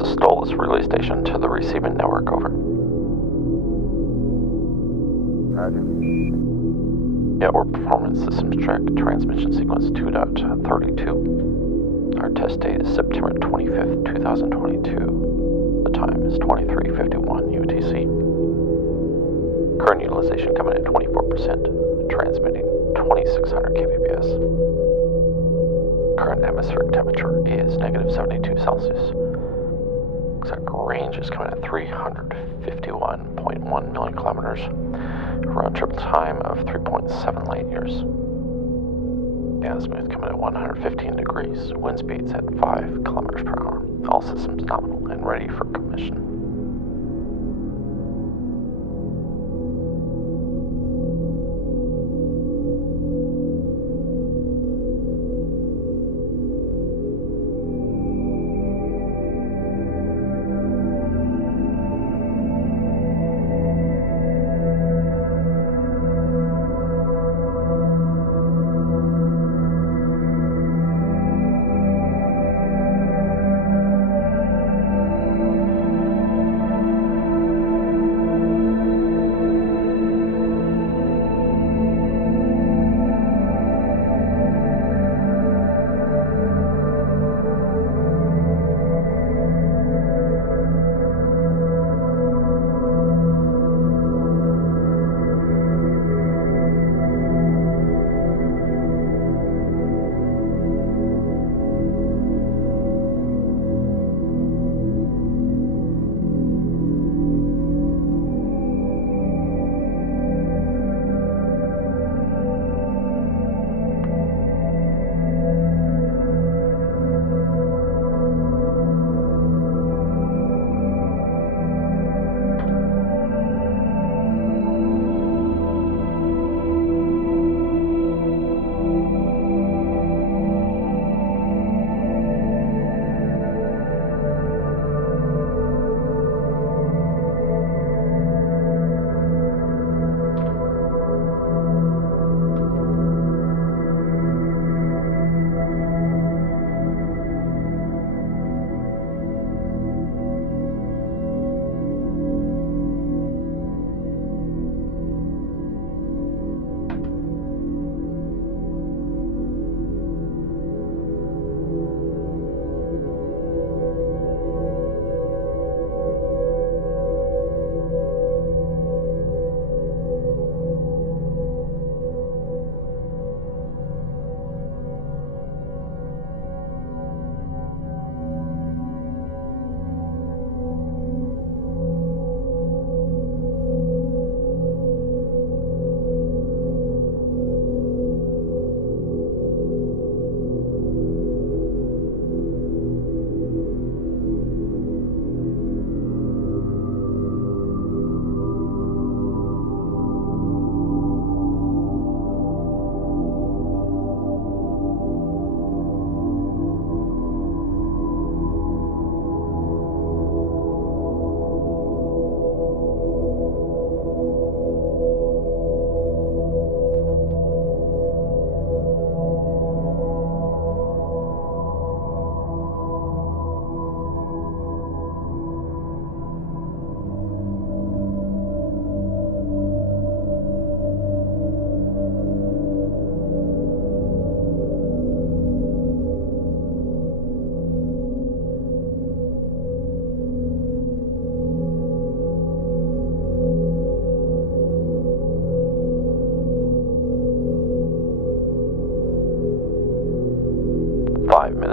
is Stolas relay station to the receiving network, over. Roger. Network performance systems check, transmission sequence 2.32. Our test date is September 25th, 2022. The time is 23:51 UTC. Current utilization coming at 24%, transmitting 2600 kbps. Current atmospheric temperature is -72 Celsius. Exact range is coming at 351.1 million kilometers. Round trip time of 3.7 light years. Azimuth coming at 115 degrees. Wind speeds at 5 kilometers per hour. All systems nominal and ready for commission.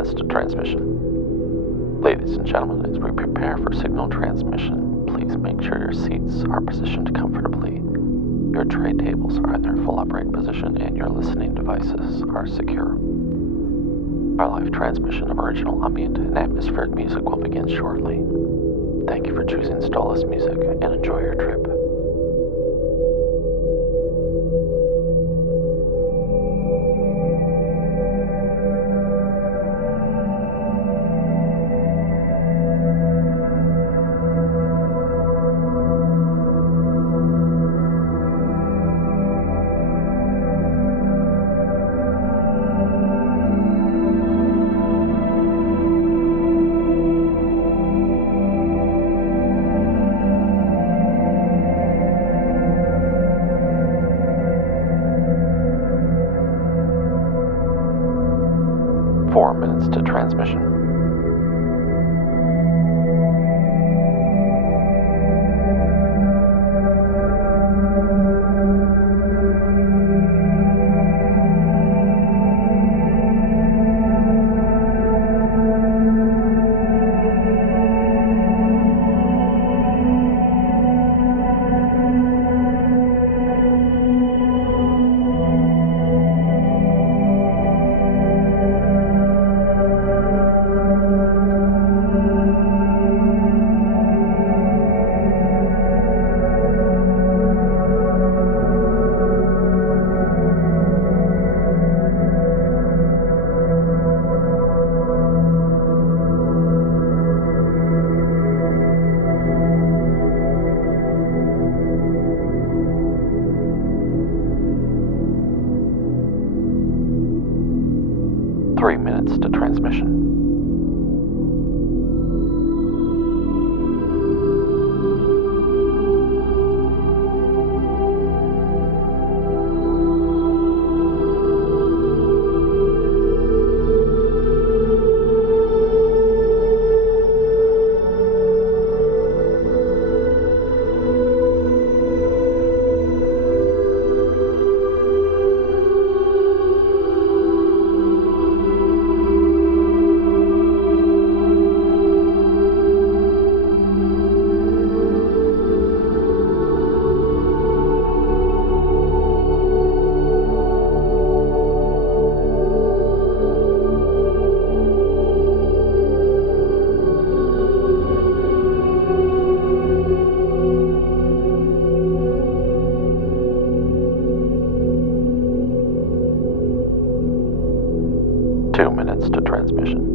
To transmission. Ladies and gentlemen, as we prepare for signal transmission, please make sure your seats are positioned comfortably, your tray tables are in their full upright position, and your listening devices are secure. Our live transmission of original ambient and atmospheric music will begin shortly. Thank you for choosing Stolas Music and enjoy your trip. 4 minutes to transmission. 3 minutes to transmission. 2 minutes to transmission.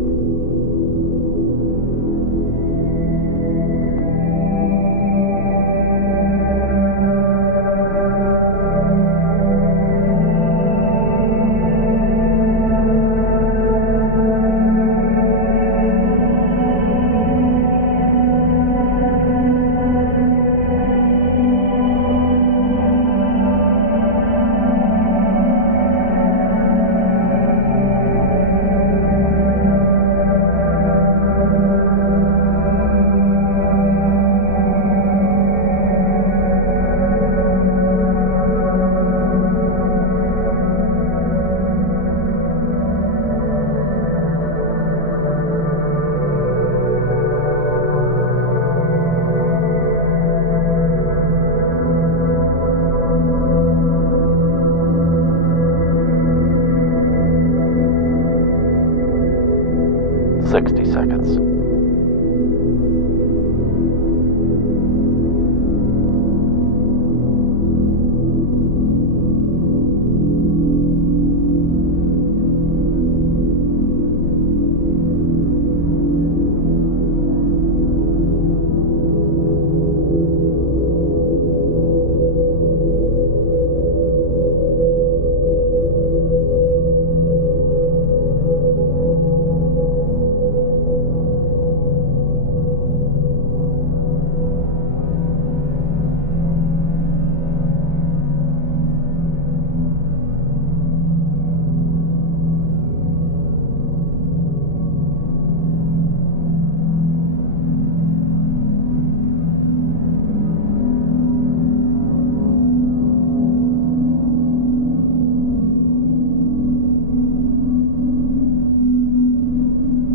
60 seconds.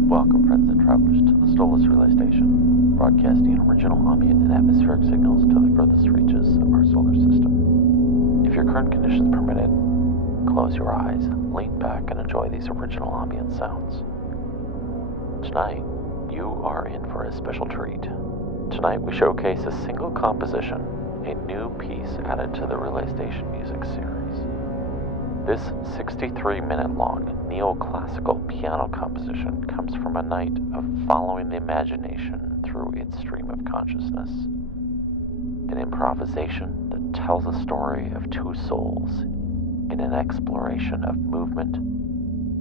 Welcome, friends and travelers, to the Stolas Relay Station, broadcasting original ambient and atmospheric signals to the furthest reaches of our solar system. If your current conditions permit it, close your eyes, lean back, and enjoy these original ambient sounds. Tonight, you are in for a special treat. Tonight, we showcase a single composition, a new piece added to the Relay Station music series. This 63-minute-long neoclassical piano composition comes from a night of following the imagination through its stream of consciousness. An improvisation that tells a story of two souls in an exploration of movement,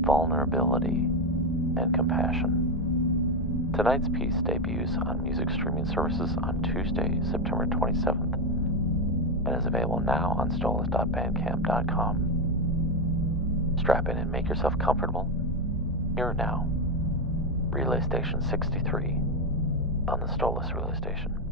vulnerability, and compassion. Tonight's piece debuts on music streaming services on Tuesday, September 27th, and is available now on stolas.bandcamp.com. Strap in and make yourself comfortable. Here now, Relay Station 63 on the Stolas Relay Station.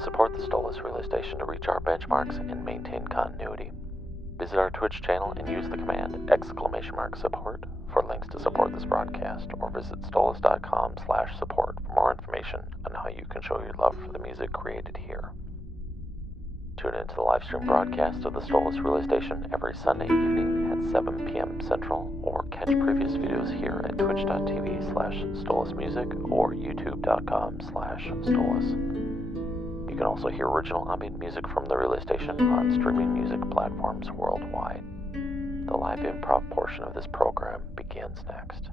Support the Stolas Relay Station to reach our benchmarks and maintain continuity. Visit our Twitch channel and use the command !support for links to support this broadcast, or visit stolas.com/support for more information on how you can show your love for the music created here. Tune into the live stream broadcast of the Stolas Relay Station every Sunday evening at 7 p.m. Central, or catch previous videos here at twitch.tv/stolasmusic or youtube.com/stolas. You can also hear original ambient music from the Relay Station on streaming music platforms worldwide. The live improv portion of this program begins next.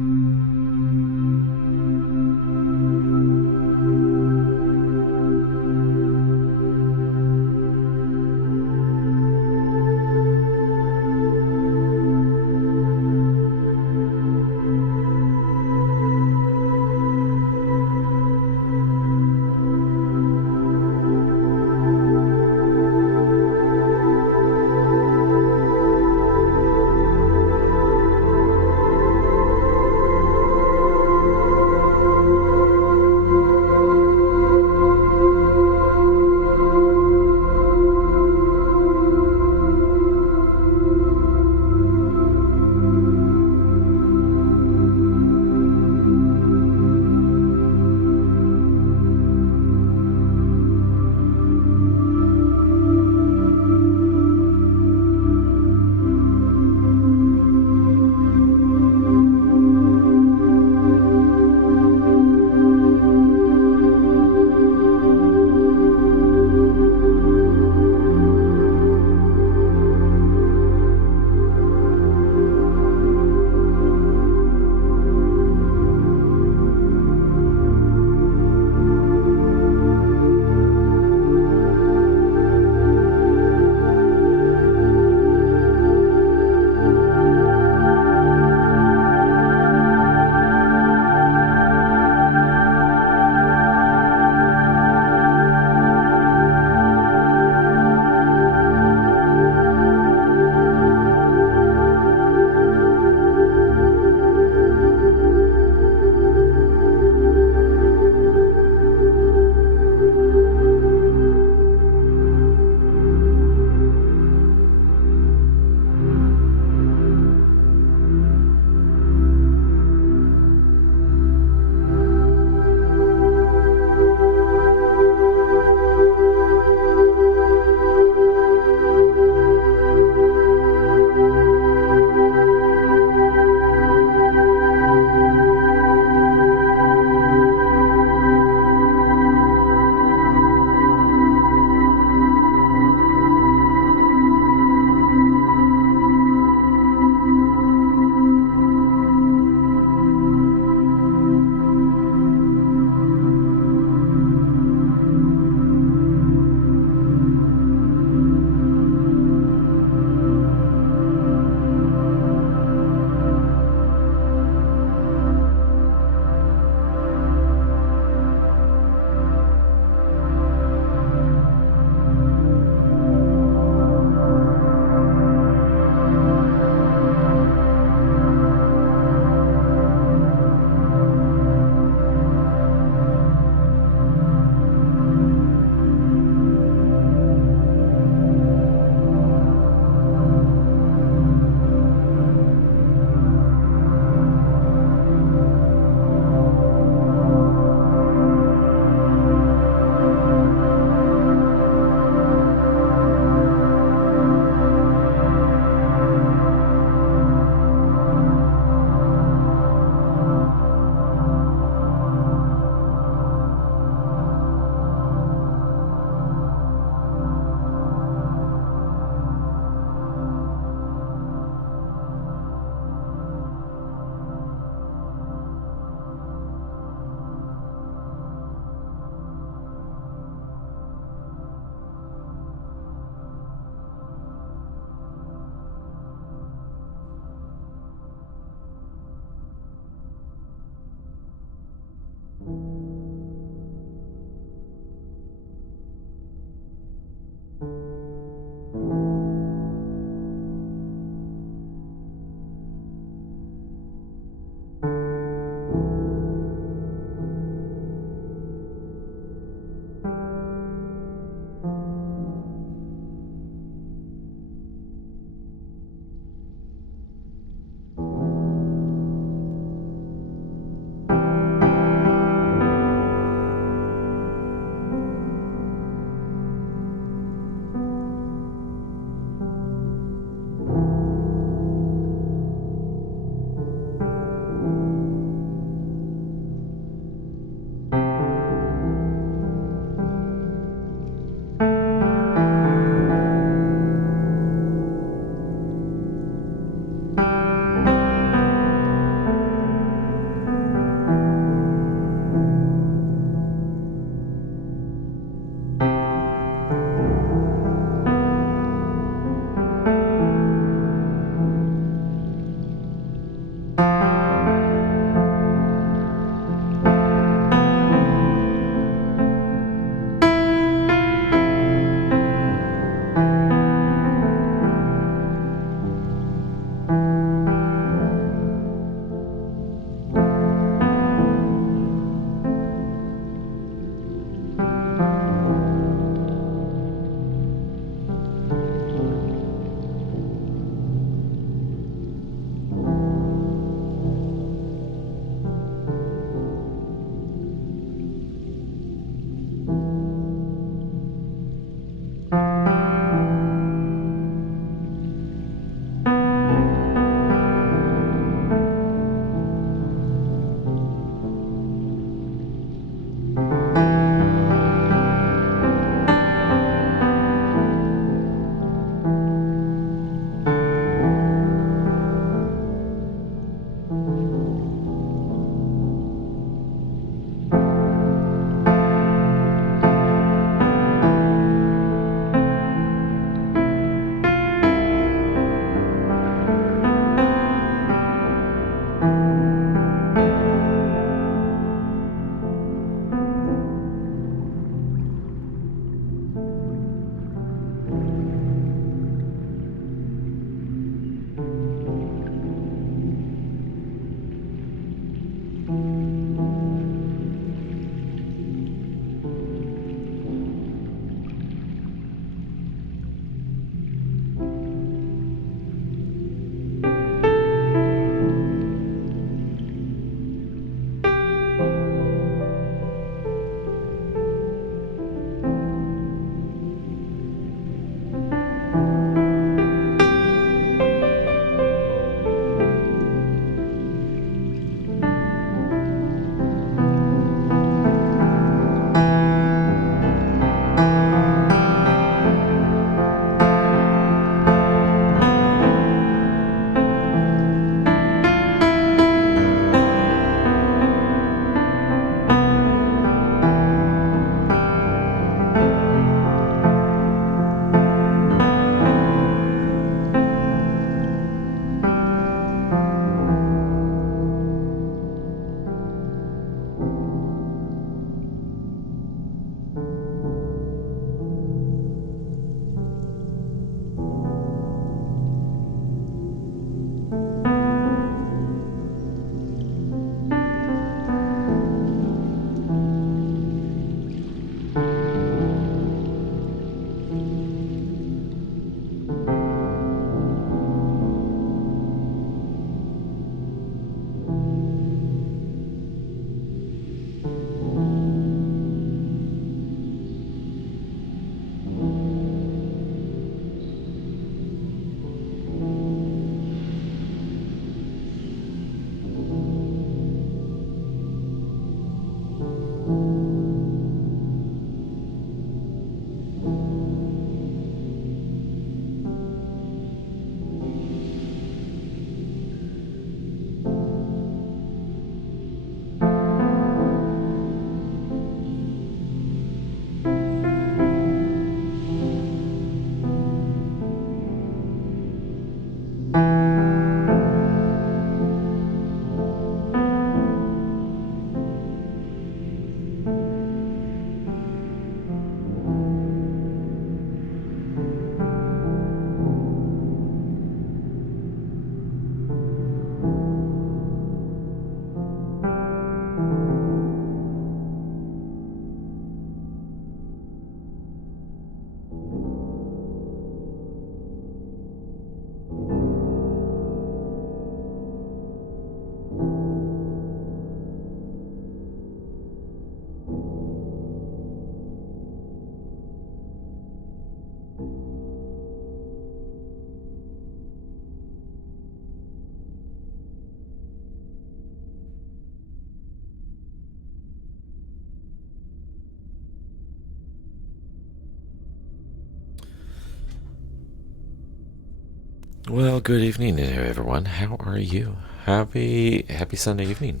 Well, good evening, everyone. How are you? Happy Sunday evening.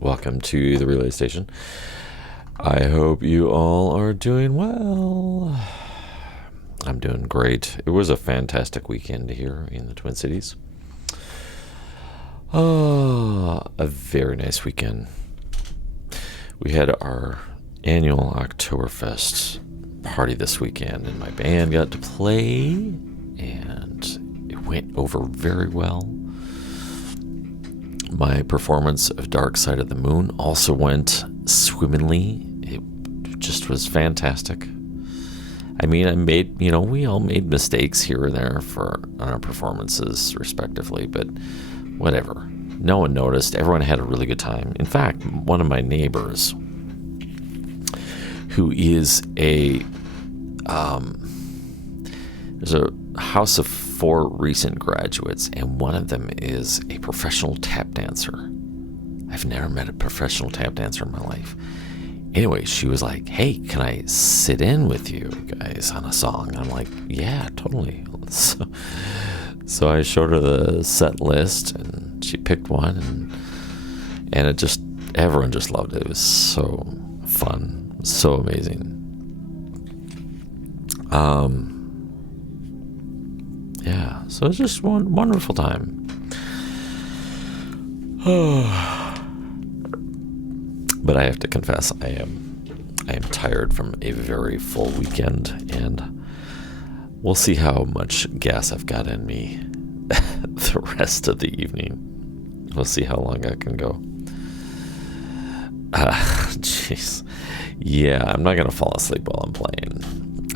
Welcome to the Relay Station. I hope you all are doing well. I'm doing great. It was a fantastic weekend here in the Twin Cities. Oh, a very nice weekend. We had our annual Oktoberfest party this weekend, and my band got to play, and it went over very well. My performance of Dark Side of the Moon also went swimmingly. It just was fantastic. I mean, we all made mistakes here and there on our performances, respectively, but whatever. No one noticed. Everyone had a really good time. In fact, one of my neighbors, who is there's a house of 4 recent graduates, and one of them is a professional tap dancer. I've never met a professional tap dancer in my life. Anyway, she was like, "Hey, can I sit in with you guys on a song?" And I'm like, "Yeah, totally." So I showed her the set list, and she picked one, and everyone just loved it. It was so fun, so amazing. Yeah, so it's just one wonderful time. But I have to confess, I am tired from a very full weekend, and we'll see how much gas I've got in me the rest of the evening. We'll see how long I can go. Jeez. Yeah, I'm not going to fall asleep while I'm playing.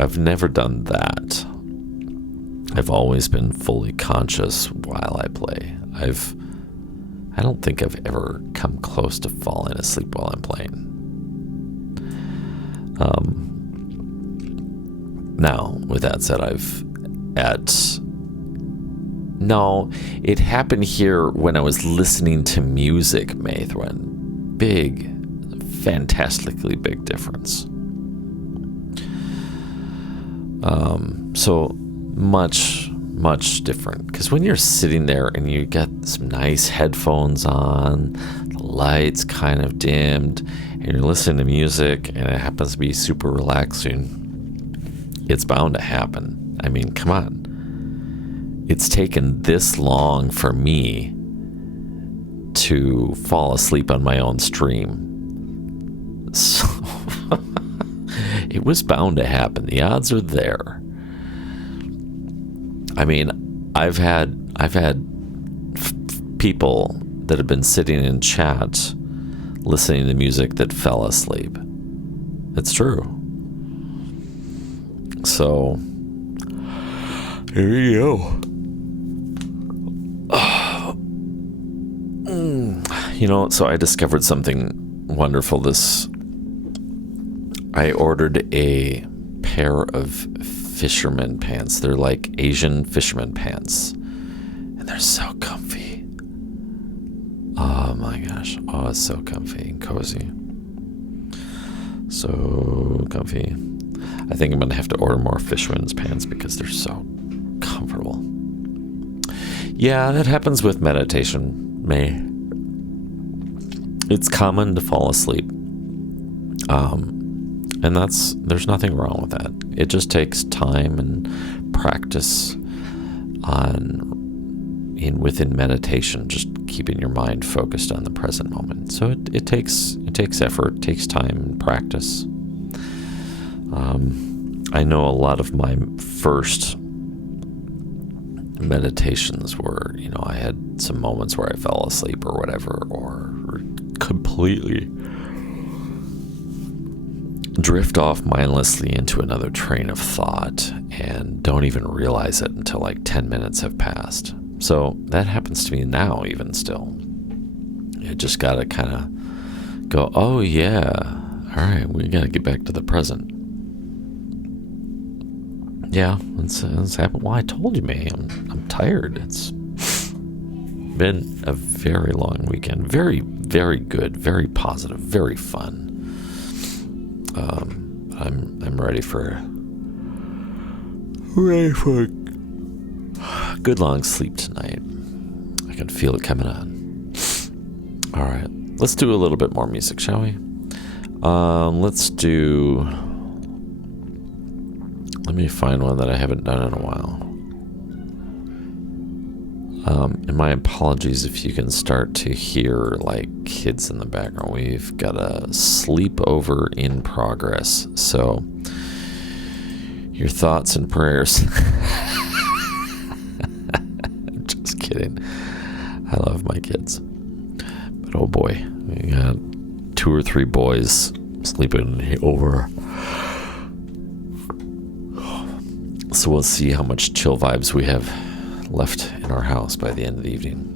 I've never done that. I've always been fully conscious while I play. I don't think I've ever come close to falling asleep while I'm playing. Now, with that said, it happened here when I was listening to music, Maithrin. Fantastically big difference. So much different, because when you're sitting there and you got some nice headphones on, the lights kind of dimmed, and you're listening to music and it happens to be super relaxing, it's bound to happen. I mean, come on. It's taken this long for me to fall asleep on my own stream. So it was bound to happen. The odds are there. I mean, I've had people that have been sitting in chat listening to music that fell asleep. It's true. So here you go. So I discovered something wonderful. I ordered a pair of fisherman pants. They're like Asian fisherman pants, and they're so comfy. Oh my gosh. Oh, it's so comfy and cozy. So comfy. I think I'm gonna have to order more fisherman's pants because they're so comfortable. Yeah, that happens with meditation, May. It's common to fall asleep. And there's nothing wrong with that. It just takes time and practice within meditation, just keeping your mind focused on the present moment. So it takes effort, it takes time and practice. I know a lot of my first meditations were, I had some moments where I fell asleep or whatever, or completely drift off mindlessly into another train of thought and don't even realize it until like 10 minutes have passed. So that happens to me now, even still. You just gotta kind of go, oh yeah, all right, we gotta get back to the present. Yeah, it's happened. Well, I told you, May, I'm tired. It's been a very long weekend. Very, very good, very positive, very fun. I'm ready for good long sleep tonight. I can feel it coming on. All right, let's do a little bit more music, shall we? Let's do... Let me find one that I haven't done in a while. And my apologies if you can start to hear like kids in the background. We've got a sleepover in progress, so your thoughts and prayers. I'm just kidding. I love my kids, but oh boy, we got 2 or 3 boys sleeping over. So we'll see how much chill vibes we have left in our house by the end of the evening.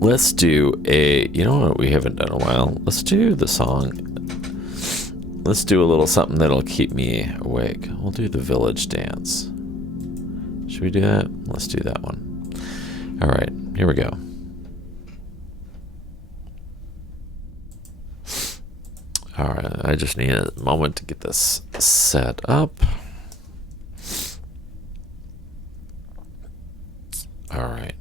Let's do you know what we haven't done in a while? Let's do the song. Let's do a little something that'll keep me awake. We'll do the village dance. Should we do that? Let's do that one. All right, here we go. All right, I just need a moment to get this set up. All right.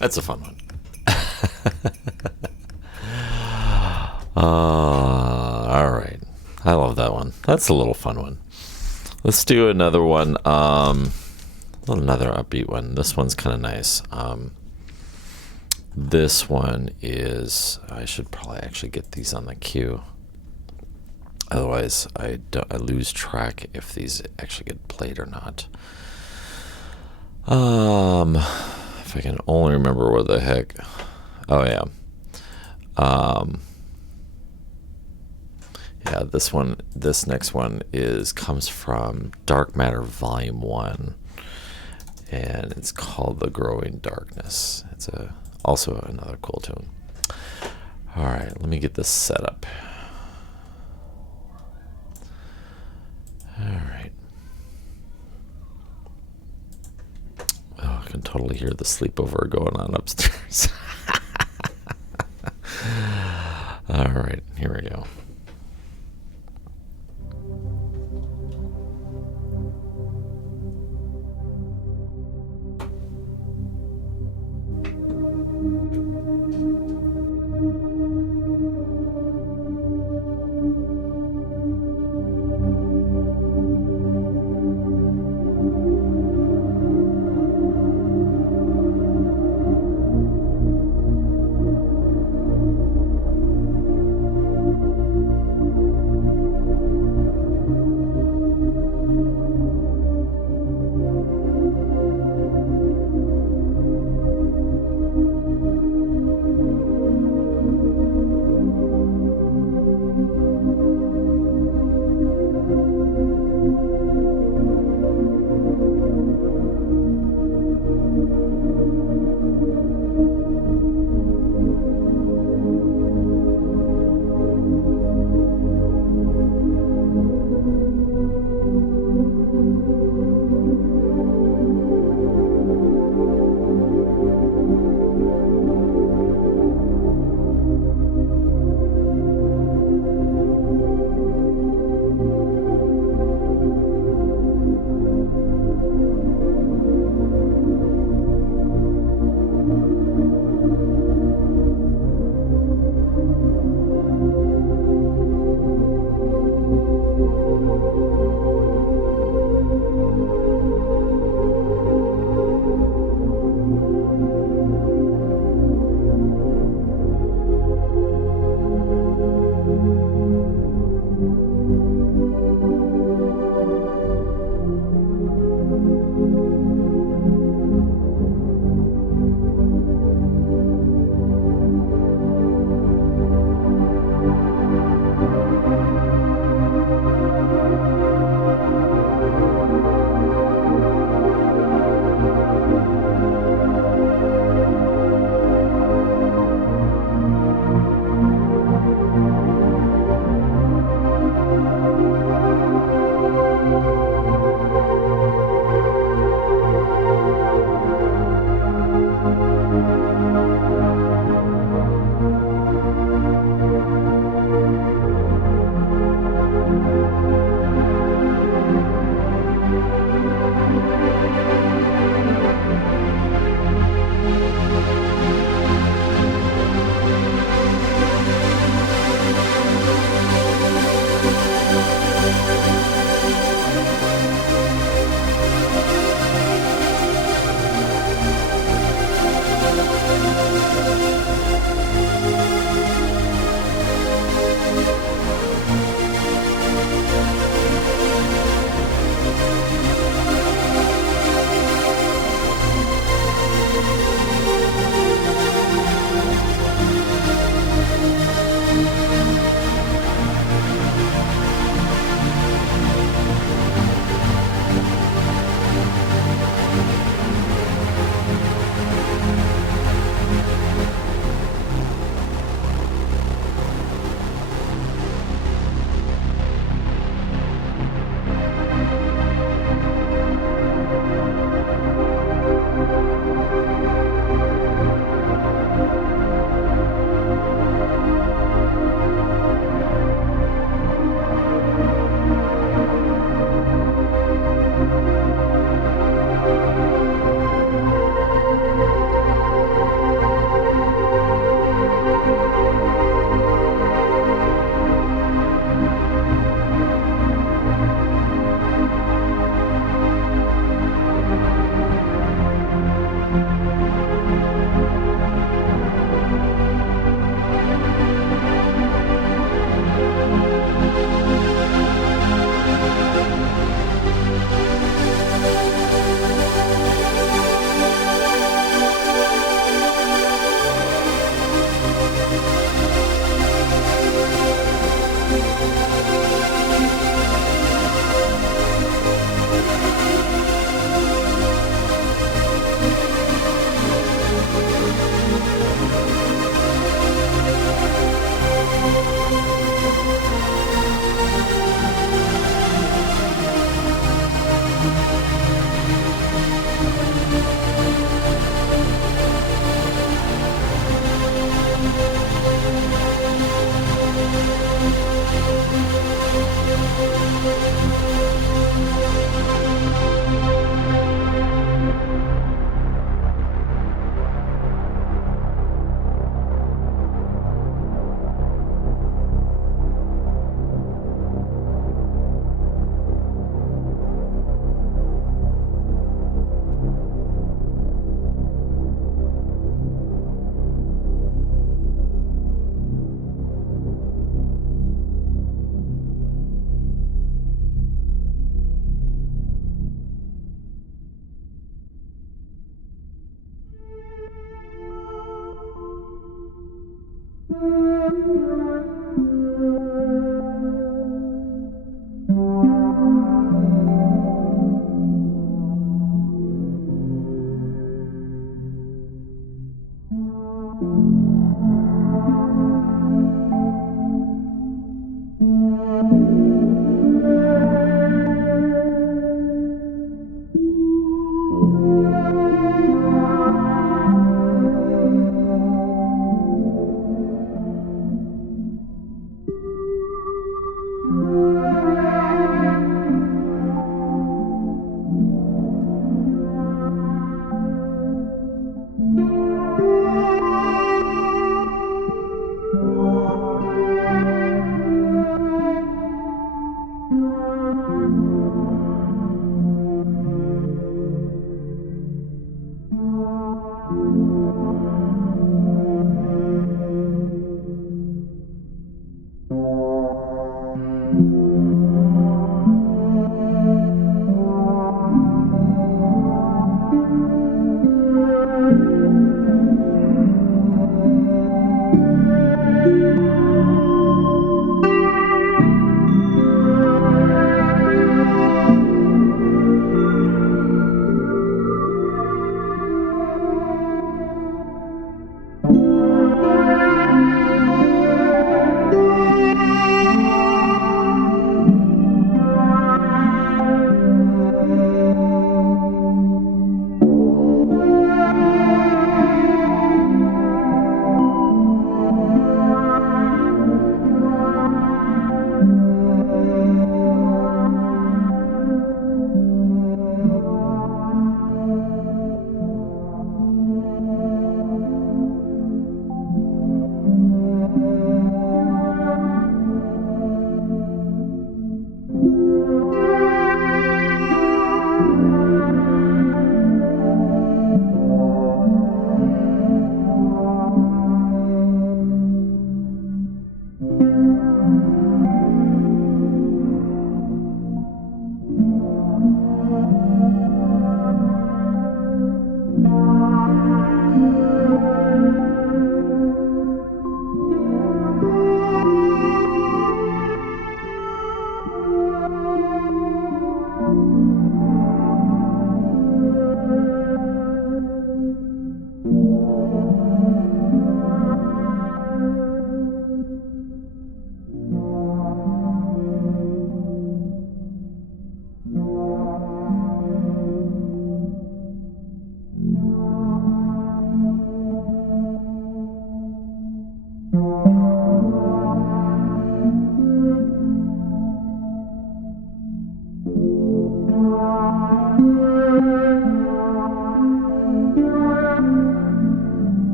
That's a fun one. All right. I love that one. That's a little fun one. Let's do another one. Another upbeat one. This one's kind of nice. This one is... I should probably actually get these on the queue. Otherwise, I lose track if these actually get played or not. If I can only remember what the heck. Oh yeah. Yeah, this next one comes from Dark Matter Volume 1, and it's called The Growing Darkness. It's also another cool tune. All right, let me get this set up. totally hear the sleepover going on upstairs. All right, here we go.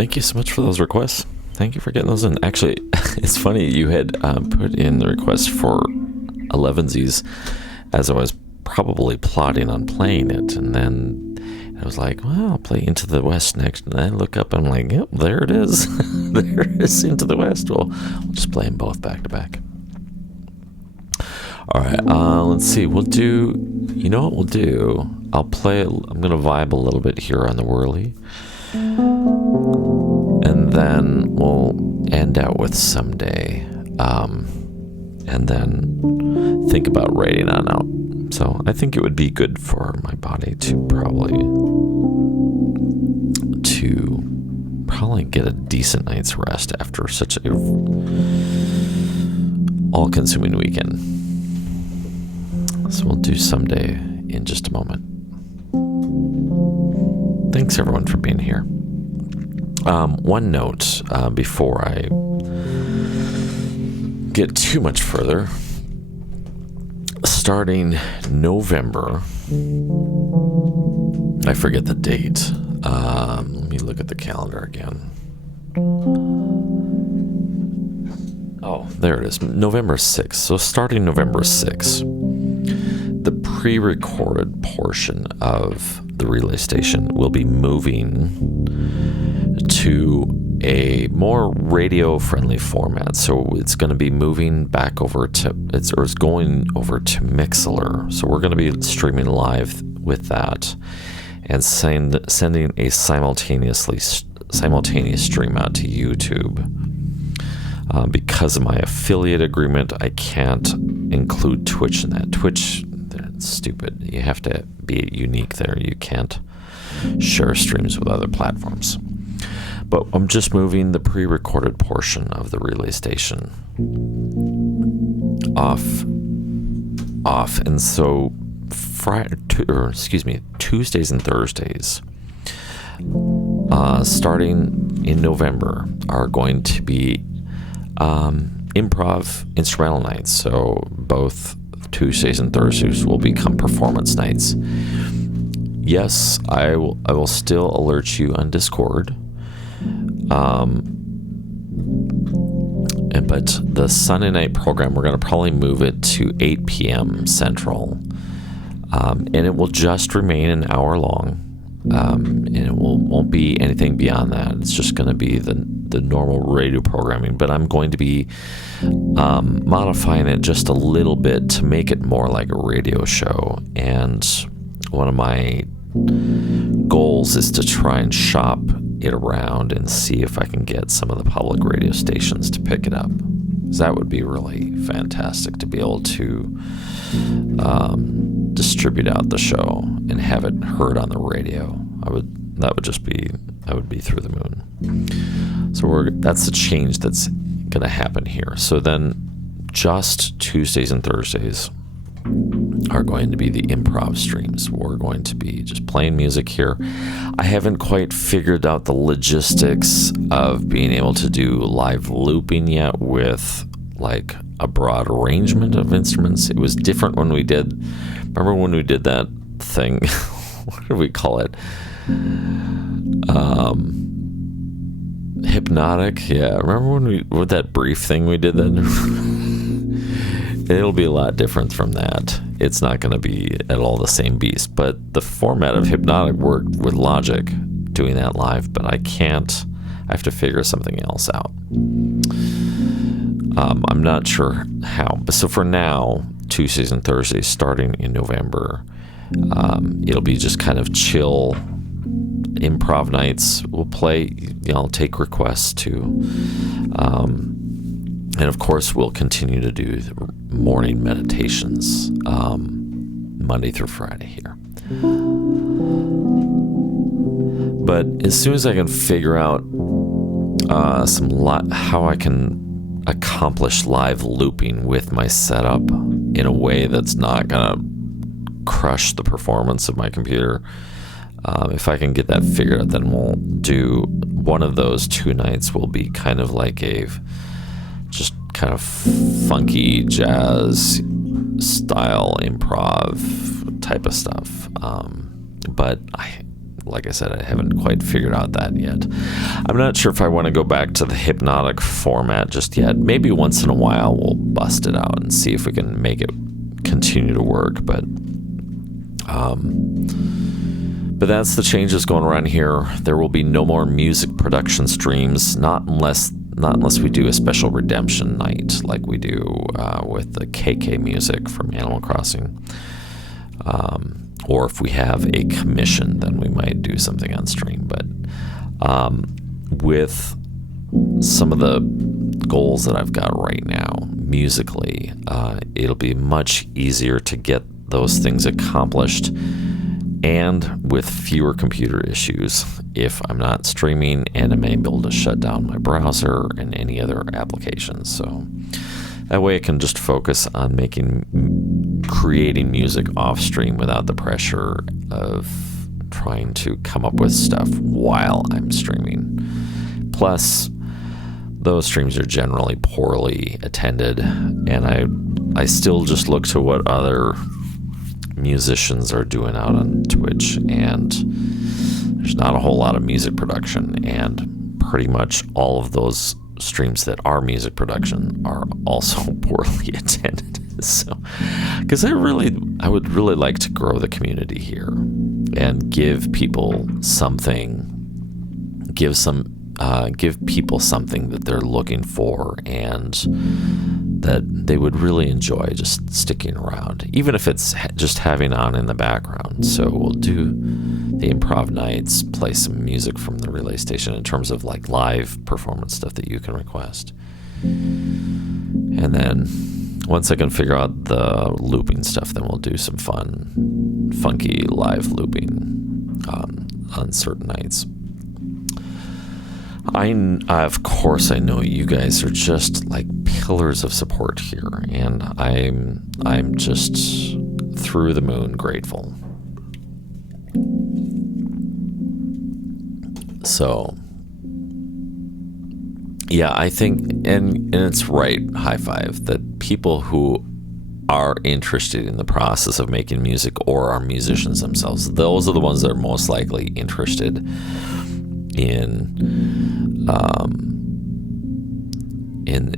thank you so much for those requests. Thank you for getting those in. Actually, it's funny, you had put in the request for 11sies as I was probably plotting on playing it, and then I was like, well, I'll play Into the West next, and I look up and I'm like, yep, there it is. There it is, Into the West. Well, we'll just play them both back to back. All right, let's see. We'll do, you know what we'll do? I'm going to vibe a little bit here on the Whirly. And then we'll end out with Someday. And then think about writing on out. So I think it would be good for my body to probably get a decent night's rest after such a all-consuming weekend. So we'll do Someday in just a moment. Thanks everyone for being here. One note before I get too much further. Starting November, I forget the date. Let me look at the calendar again. Oh, there it is. November 6th. So starting November 6th, the pre-recorded portion of the relay station will be moving to a more radio-friendly format. So it's going to be moving back over to, it's going over to Mixlr. So we're going to be streaming live with that and sending a simultaneous stream out to YouTube. Because of my affiliate agreement, I can't include Twitch in that. Twitch, that's stupid. You have to be unique there. You can't share streams with other platforms. But I'm just moving the pre-recorded portion of the relay station off. And so Tuesdays and Thursdays, starting in November, are going to be improv instrumental nights. So both Tuesdays and Thursdays will become performance nights. Yes, I will still alert you on Discord. But the Sunday night program, we're going to probably move it to 8 p.m. Central. And it will just remain an hour long. And it won't be anything beyond that. It's just going to be the normal radio programming. But I'm going to be modifying it just a little bit to make it more like a radio show. And one of my goals is to try and shop it around and see if I can get some of the public radio stations to pick it up. That would be really fantastic to be able to distribute out the show and have it heard on the radio. I would be through the moon. So that's the change that's going to happen here. So then just Tuesdays and Thursdays are going to be the improv streams. We're going to be just playing music here. I haven't quite figured out the logistics of being able to do live looping yet with like a broad arrangement of instruments. It was different when we did, remember when we did that thing, what did we call it? Hypnotic? Yeah, remember with that brief thing we did then? It'll be a lot different from that. It's not going to be at all the same beast. But the format of Hypnotic worked with Logic doing that live, but I can't. I have to figure something else out. I'm not sure how. But so for now, Tuesdays and Thursdays starting in November, it'll be just kind of chill improv nights. We'll play, I'll take requests too. And of course, we'll continue to do morning meditations Monday through Friday here. But as soon as I can figure out how I can accomplish live looping with my setup in a way that's not going to crush the performance of my computer, if I can get that figured out, then we'll do one of those 2 nights will be kind of like just kind of funky jazz style improv type of stuff. But like I said, I haven't quite figured out that yet. I'm not sure if I want to go back to the hypnotic format just yet. Maybe once in a while we'll bust it out and see if we can make it continue to work. But that's the changes going around here. There will be no more music production streams, not unless we do a special redemption night like we do with the KK music from Animal Crossing. Or if we have a commission, then we might do something on stream. But with some of the goals that I've got right now, musically, it'll be much easier to get those things accomplished and with fewer computer issues if I'm not streaming, and I'm able to shut down my browser and any other applications. So that way I can just focus on creating music off stream without the pressure of trying to come up with stuff while I'm streaming. Plus, those streams are generally poorly attended, and I still just look to what other musicians are doing out on Twitch, and there's not a whole lot of music production, and pretty much all of those streams that are music production are also poorly attended. So, because I would really like to grow the community here and give people something, give people something that they're looking for and that they would really enjoy just sticking around, even if it's just having on in the background. So we'll do the improv nights, play some music from the relay station in terms of like live performance stuff that you can request. And then once I can figure out the looping stuff, then we'll do some funky live looping on certain nights. Of course, I know you guys are just like pillars of support here, and I'm just through the moon grateful. So, yeah, I think, and it's right, high five, that people who are interested in the process of making music or are musicians themselves, those are the ones that are most likely interested in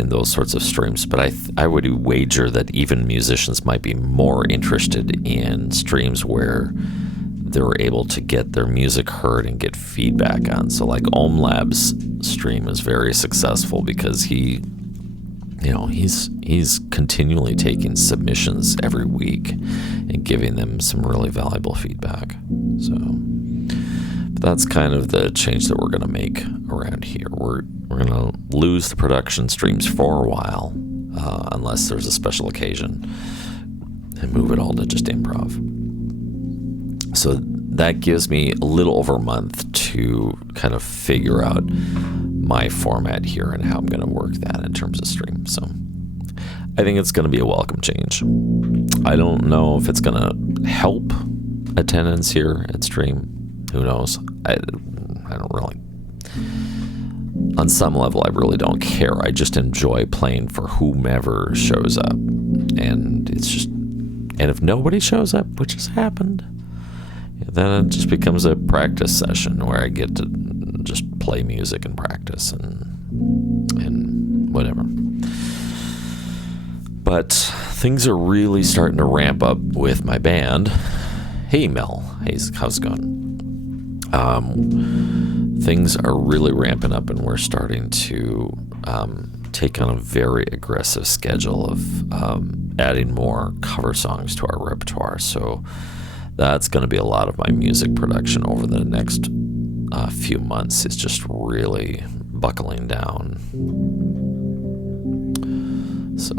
those sorts of streams. But I would wager that even musicians might be more interested in streams where they're able to get their music heard and get feedback on. So like Ohm Lab's stream is very successful because he's continually taking submissions every week and giving them some really valuable feedback. So that's kind of the change that we're going to make around here. We're going to lose the production streams for a while, unless there's a special occasion, and move it all to just improv. So that gives me a little over a month to kind of figure out my format here and how I'm going to work that in terms of stream. So I think it's going to be a welcome change. I don't know if it's going to help attendance here at stream. Who knows? I don't really. On some level, I really don't care. I just enjoy playing for whomever shows up, and if nobody shows up, which has happened, then it just becomes a practice session where I get to just play music and practice and whatever. But things are really starting to ramp up with my band. Hey Mel, hey, how's it going? Things are really ramping up, and we're starting to take on a very aggressive schedule of adding more cover songs to our repertoire. So that's going to be a lot of my music production over the next few months. It's just really buckling down. So,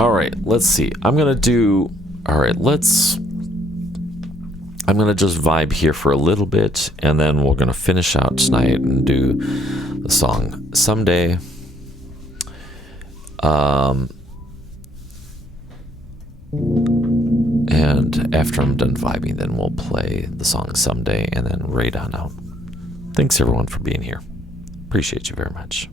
all right, let's see. I'm going to just vibe here for a little bit, and then we're going to finish out tonight and do the song Someday. And after I'm done vibing, then we'll play the song Someday and then raid on out. Thanks everyone for being here. Appreciate you very much.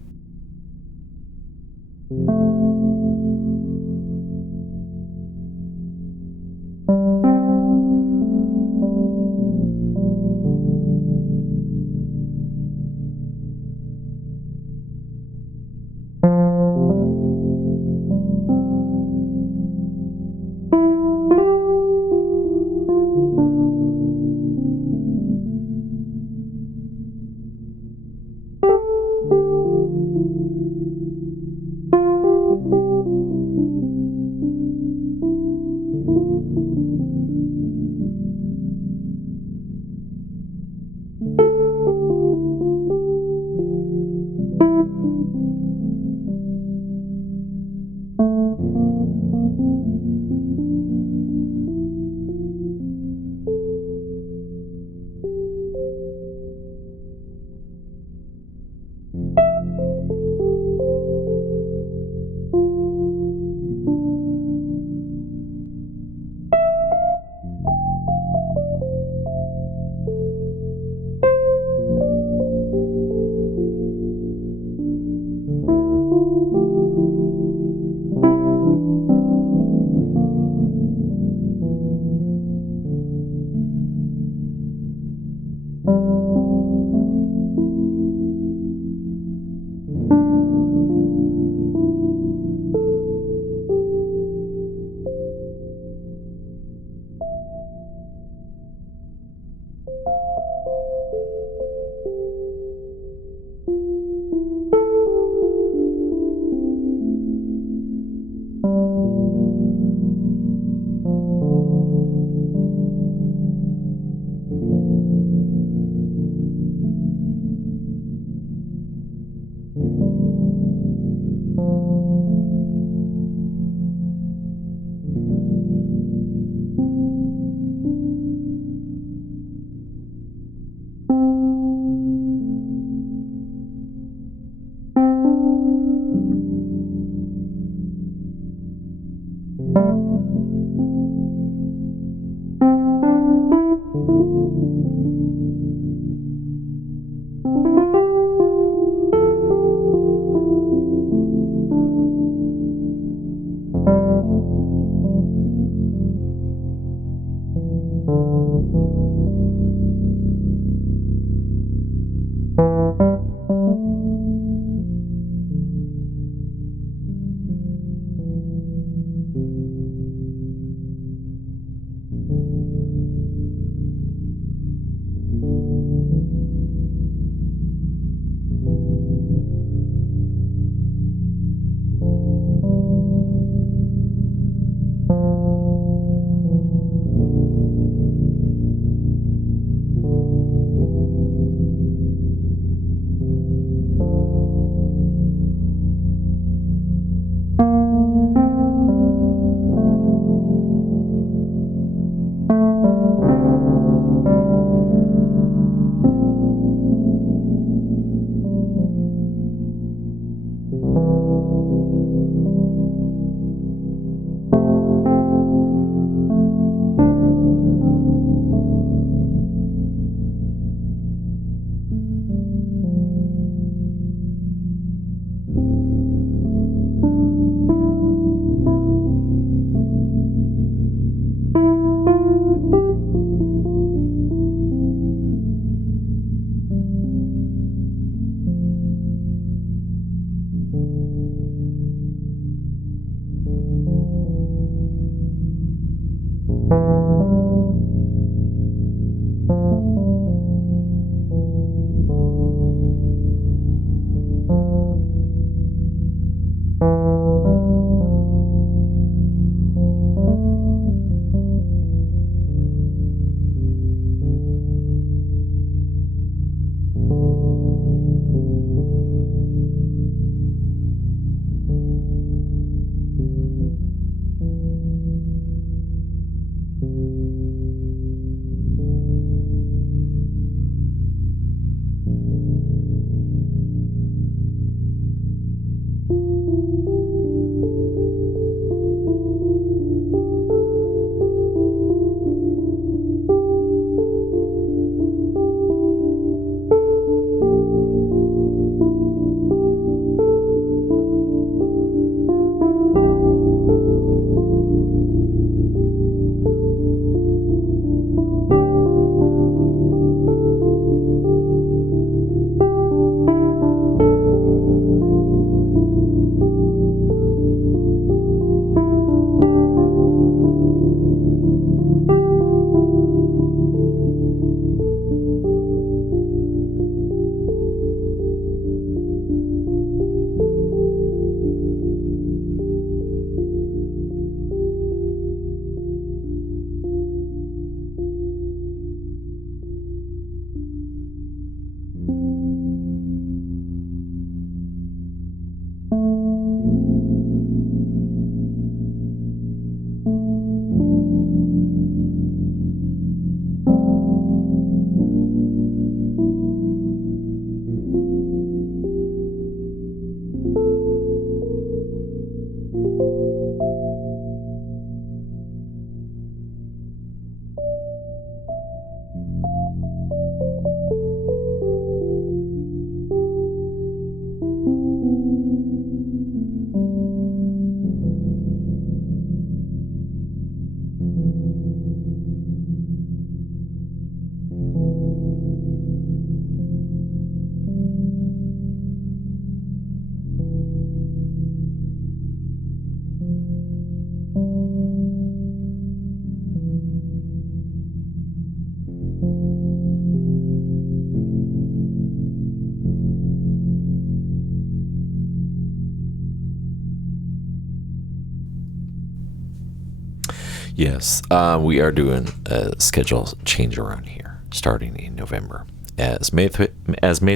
Yes, we are doing a schedule change around here, starting in November. As May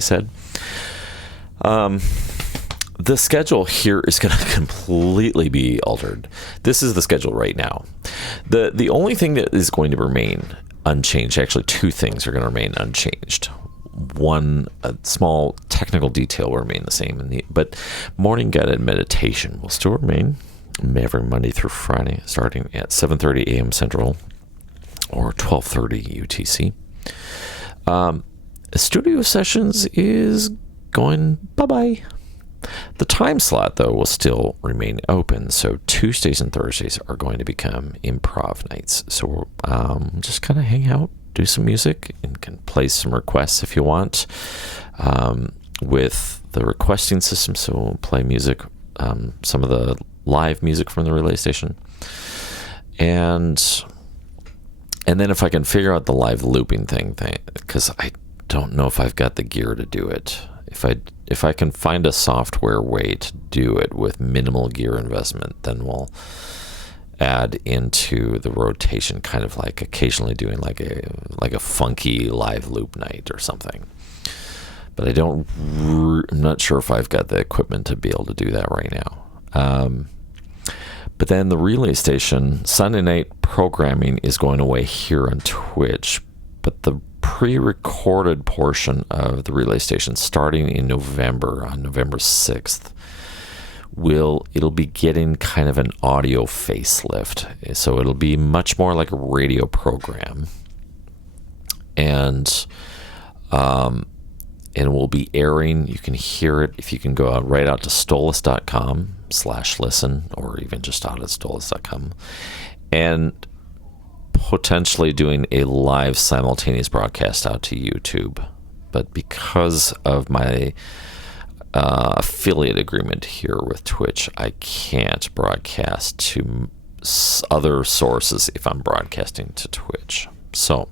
said, the schedule here is going to completely be altered. This is the schedule right now. The only thing that is going to remain unchanged, actually two things are going to remain unchanged. One, a small technical detail will remain the same, but morning guided meditation will still remain every Monday through Friday, starting at 7:30 a.m. Central or 12:30 UTC. Studio sessions is going bye-bye. The time slot, though, will still remain open, so Tuesdays and Thursdays are going to become improv nights. So just kind of hang out, do some music, and can play some requests if you want with the requesting system. So we'll play music, some of the live music from the relay station. And then if I can figure out the live looping thing, because I don't know if I've got the gear to do it. If I can find a software way to do it with minimal gear investment, then we'll add into the rotation, kind of like occasionally doing like a funky live loop night or something. But I'm not sure if I've got the equipment to be able to do that right now. But then the relay station Sunday night programming is going away here on Twitch, but the pre-recorded portion of the relay station starting in November, on November 6th, it'll be getting kind of an audio facelift. So it'll be much more like a radio program. And will be airing. You can hear it if you can go right out to stolus.com/listen, or even just out at stolus.com, and potentially doing a live simultaneous broadcast out to YouTube. But because of my affiliate agreement here with Twitch, I can't broadcast to other sources if I'm broadcasting to Twitch. So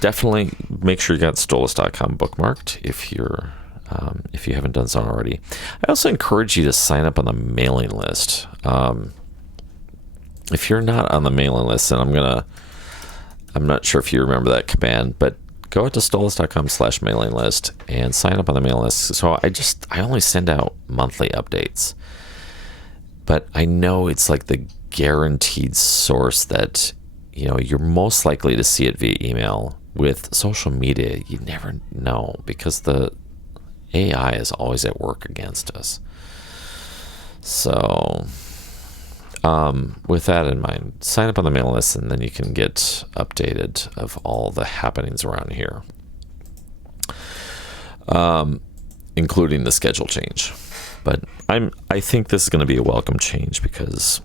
definitely make sure you got stolus.com bookmarked if you haven't done so already. I also encourage you to sign up on the mailing list. If you're not on the mailing list, then I'm not sure if you remember that command, but go out to stolus.com/mailing list and sign up on the mailing list. So I only send out monthly updates, but I know it's like the guaranteed source that you're most likely to see it via email. With social media, you never know, because the AI is always at work against us. So with that in mind, sign up on the mailing list, and then you can get updated of all the happenings around here, including the schedule change. But I think this is going to be a welcome change, because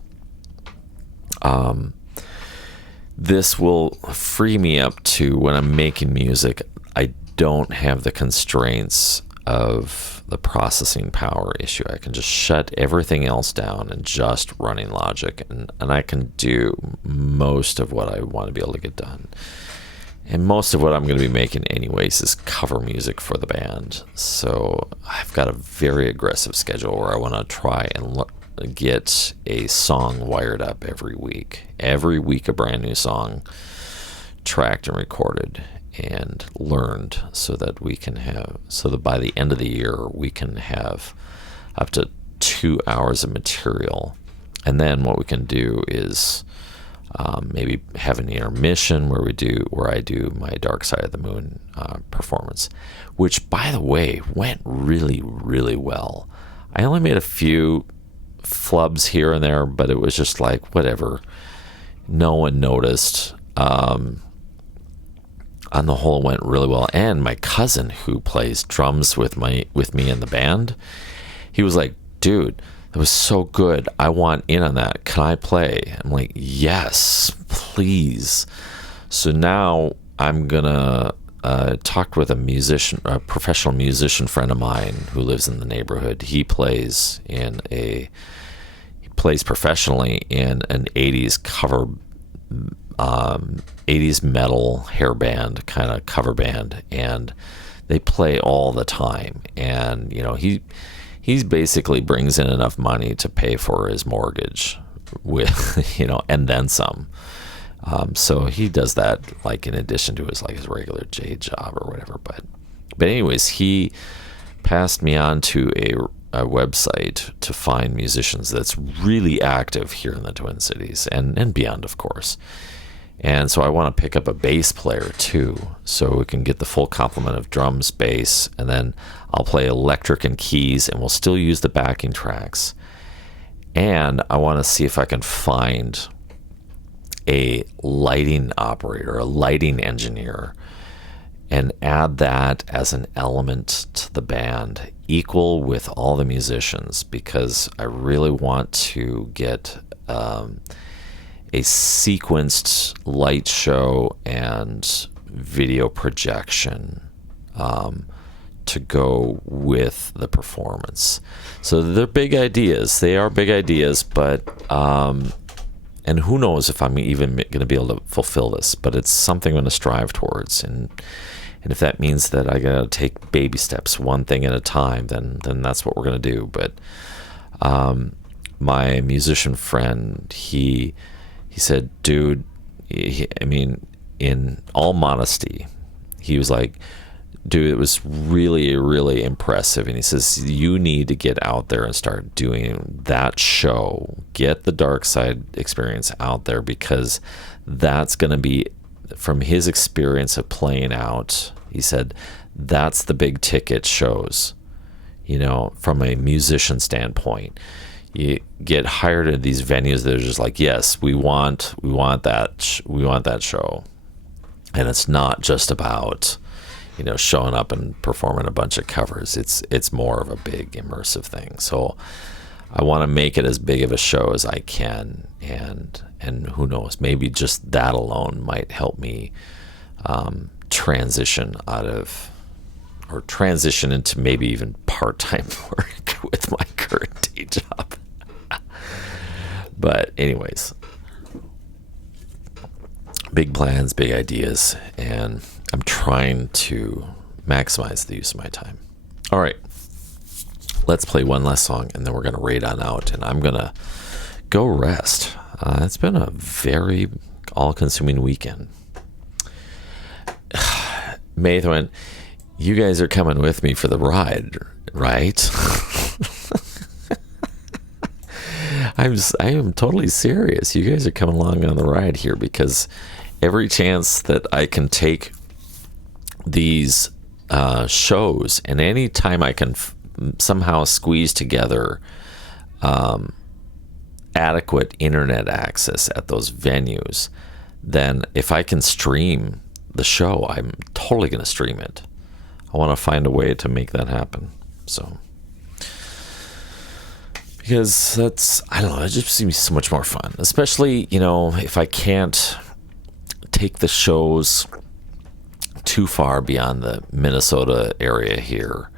this will free me up to, when I'm making music, I don't have the constraints of the processing power issue. I can just shut everything else down and just running Logic, and I can do most of what I want to be able to get done. And most of what I'm going to be making anyways is cover music for the band. So I've got a very aggressive schedule where I want to try and get a song wired up every week. Every week a brand new song tracked and recorded and learned, so that by the end of the year we can have up to 2 hours of material. And then what we can do is maybe have an intermission where I do my Dark Side of the Moon performance, which, by the way, went really, really well. I only made a few flubs here and there, but it was just like, whatever. No one noticed. On the whole, it went really well. And my cousin, who plays drums with me in the band, he was like, dude, that was so good. I want in on that. Can I play? I'm like, yes, please. So now I'm gonna talk with a professional musician friend of mine who lives in the neighborhood. He plays professionally in an 80s cover 80s metal hair band, kind of cover band, and they play all the time. And he basically brings in enough money to pay for his mortgage with, and then some. So he does that like in addition to his regular J job or whatever. But anyways, he passed me on to a website to find musicians that's really active here in the Twin Cities and beyond, of course. And so I want to pick up a bass player too, so we can get the full complement of drums, bass, and then I'll play electric and keys, and we'll still use the backing tracks. And I want to see if I can find a lighting operator, a lighting engineer, and add that as an element to the band, equal with all the musicians, because I really want to get a sequenced light show and video projection to go with the performance. So they're big ideas. They are big ideas, but and who knows if I'm even going to be able to fulfill this, but it's something I'm going to strive towards. And if that means that I got to take baby steps, one thing at a time, then that's what we're going to do. But my musician friend, he said, dude, in all modesty, he was like, dude, it was really, really impressive. And he says, you need to get out there and start doing that show. Get the Dark Side experience out there, because that's going to be, from his experience of playing out, he said, that's the big ticket shows, from a musician standpoint. You get hired at these venues that are just like, yes, we want that show. And it's not just about, showing up and performing a bunch of covers. It's more of a big immersive thing. So I want to make it as big of a show as I can, and who knows, maybe just that alone might help me transition into maybe even part-time work with my current day job. But anyways, big plans, big ideas, and I'm trying to maximize the use of my time. All right, let's play one last song, and then we're going to raid on out, and I'm going to go rest. It's been a very all-consuming weekend. Maithwin, you guys are coming with me for the ride, right? I am totally serious. You guys are coming along on the ride here, because every chance that I can take these shows, and any time I can somehow squeeze together adequate internet access at those venues, then if I can stream the show, I'm totally going to stream it. I want to find a way to make that happen. So, because that's, I don't know, it just seems so much more fun, especially, if I can't take the shows too far beyond the Minnesota area here,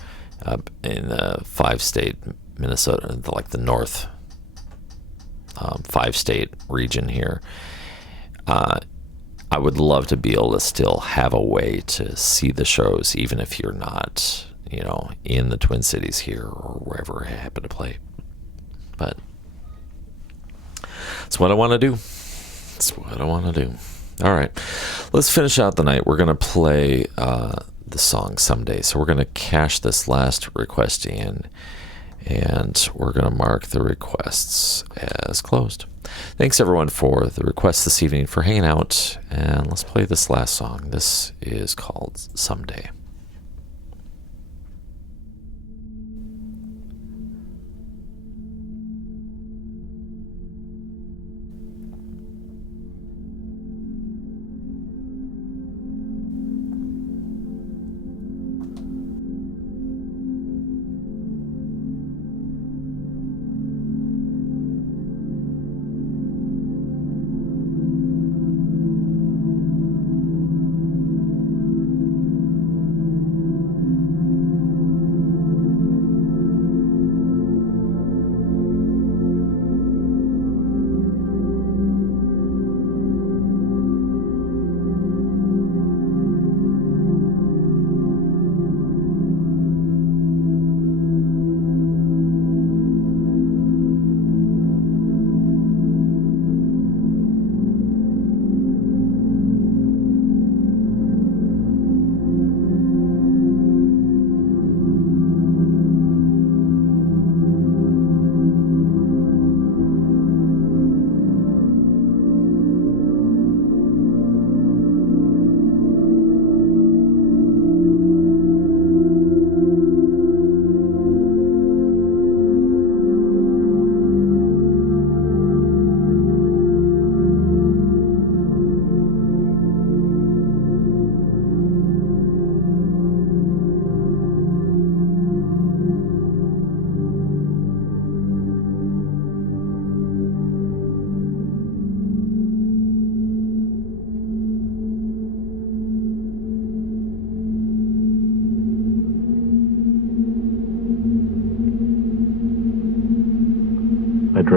in the 5-state Minnesota, like the north 5-state region here. I would love to be able to still have a way to see the shows, even if you're not, in the Twin Cities here or wherever I happen to play. But it's what I want to do. It's what I want to do. All right, let's finish out the night. We're going to play the song Someday. So we're going to cash this last request in, and we're going to mark the requests as closed. Thanks, everyone, for the requests this evening, for hanging out, and let's play this last song. This is called Someday.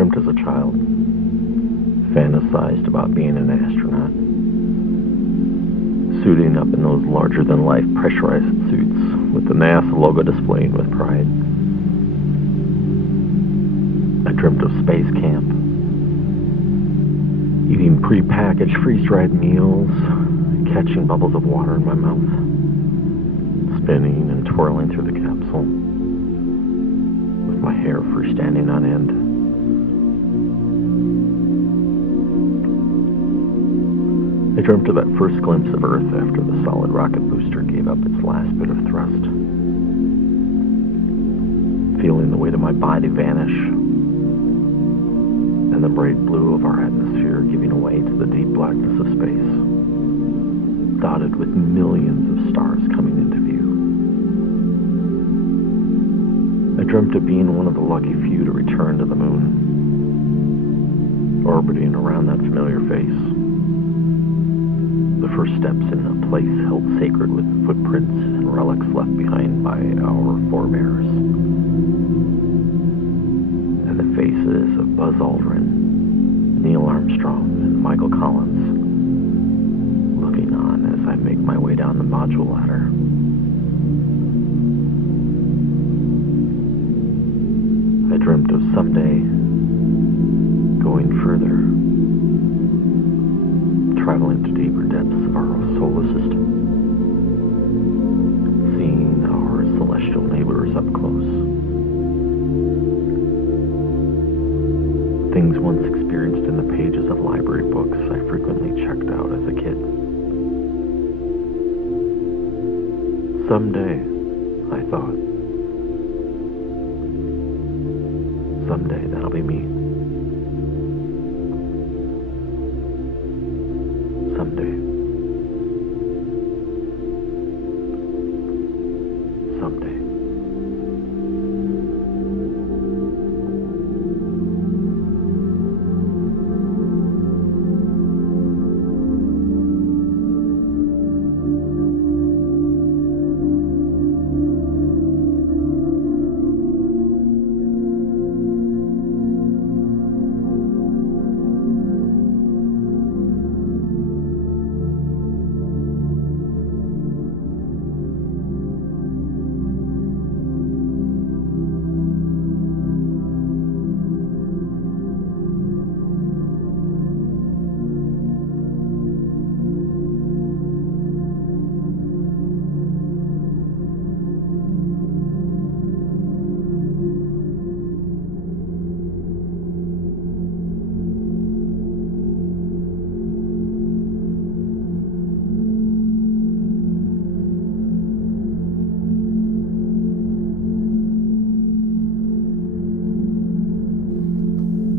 dreamt as a child, fantasized about being an astronaut, suiting up in those larger-than-life pressurized suits with the NASA logo displaying with pride. I dreamt of space camp, eating pre-packaged freeze-dried meals, catching bubbles of water in my mouth, spinning and twirling through the capsule, with my hair freestanding on end. I dreamt of that first glimpse of Earth after the solid rocket booster gave up its last bit of thrust, feeling the weight of my body vanish, and the bright blue of our atmosphere giving way to the deep blackness of space, dotted with millions of stars coming into view. I dreamt of being one of the lucky few to return to the moon, orbiting around that familiar face. The first steps in a place held sacred with footprints and relics left behind by our forebears. And the faces of Buzz Aldrin, Neil Armstrong, and Michael Collins, looking on as I make my way down the module ladder. I dreamt of someday going further, traveling to deeper depths of our solar system, seeing our celestial neighbors up close. Things once experienced in the pages of library books I frequently checked out as a kid. Someday, I thought. Someday that'll be me. Someday. Someday.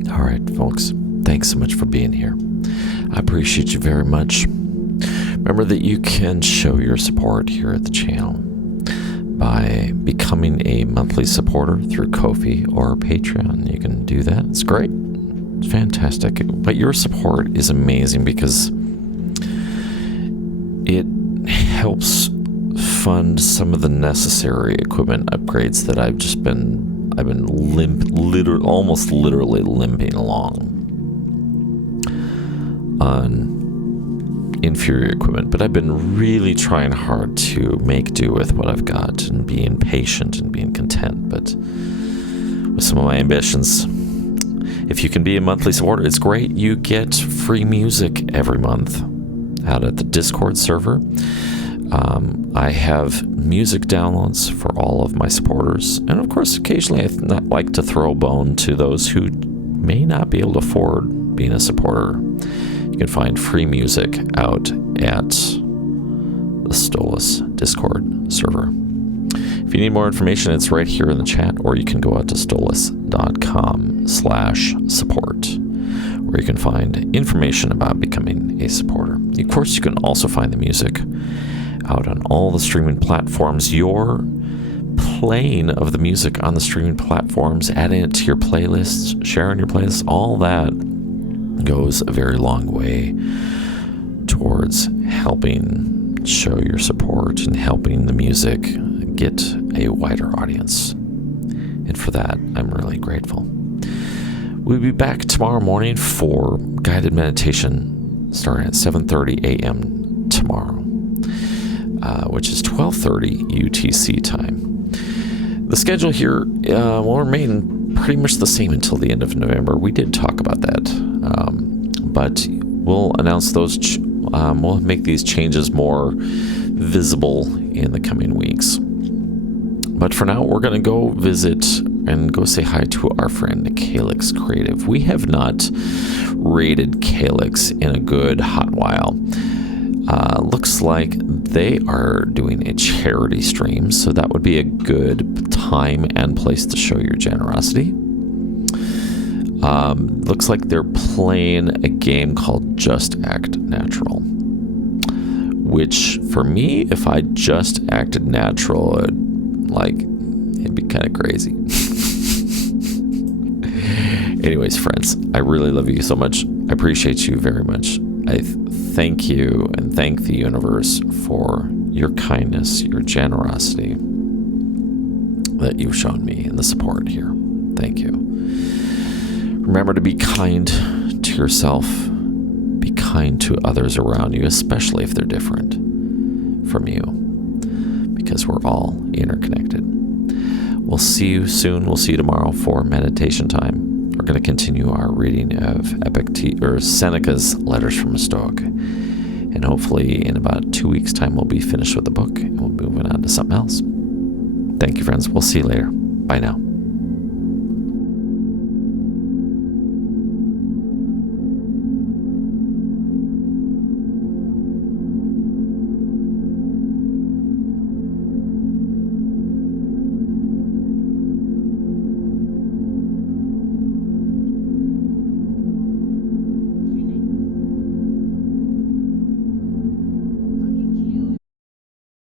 All right, folks, thanks so much for being here. I appreciate you very much. Remember that you can show your support here at the channel by becoming a monthly supporter through Ko-fi or Patreon. You can do that. It's great. It's fantastic. But your support is amazing because it helps fund some of the necessary equipment upgrades that I've been almost literally limping along on inferior equipment, but I've been really trying hard to make do with what I've got and being patient and being content. But with some of my ambitions, if you can be a monthly supporter, it's great. You get free music every month out at the Discord server. I have music downloads for all of my supporters, and of course occasionally I like to throw a bone to those who may not be able to afford being a supporter. You can find free music out at the Stolas Discord server. If you need more information, it's right here in the chat, or you can go out to stolas.com/support, where you can find information about becoming a supporter. Of course, you can also find the music out on all the streaming platforms. Your playing of the music on the streaming platforms, adding it to your playlists, sharing your playlists, all that goes a very long way towards helping show your support and helping the music get a wider audience. And for that, I'm really grateful. We'll be back tomorrow morning for guided meditation starting at 7:30 a.m. tomorrow, which is 12:30 UTC time. The schedule here will remain pretty much the same until the end of November. We did talk about that, but we'll announce those. We'll make these changes more visible in the coming weeks. But for now, we're going to go visit and go say hi to our friend Calyx Creative. We have not rated Calyx in a good hot while. Looks like they are doing a charity stream, so that would be a good time and place to show your generosity. Looks like they're playing a game called Just Act Natural, which for me, if I just acted natural, it'd be kind of crazy. Anyways, friends, I really love you so much. I appreciate you very much. I thank you and thank the universe for your kindness, your generosity that you've shown me and the support here. Thank you. Remember to be kind to yourself. Be kind to others around you, especially if they're different from you, because we're all interconnected. We'll see you soon. We'll see you tomorrow for meditation time. We're going to continue our reading of Seneca's Letters from a Stoic. And hopefully in about 2 weeks' time, we'll be finished with the book and we'll be moving on to something else. Thank you, friends. We'll see you later. Bye now.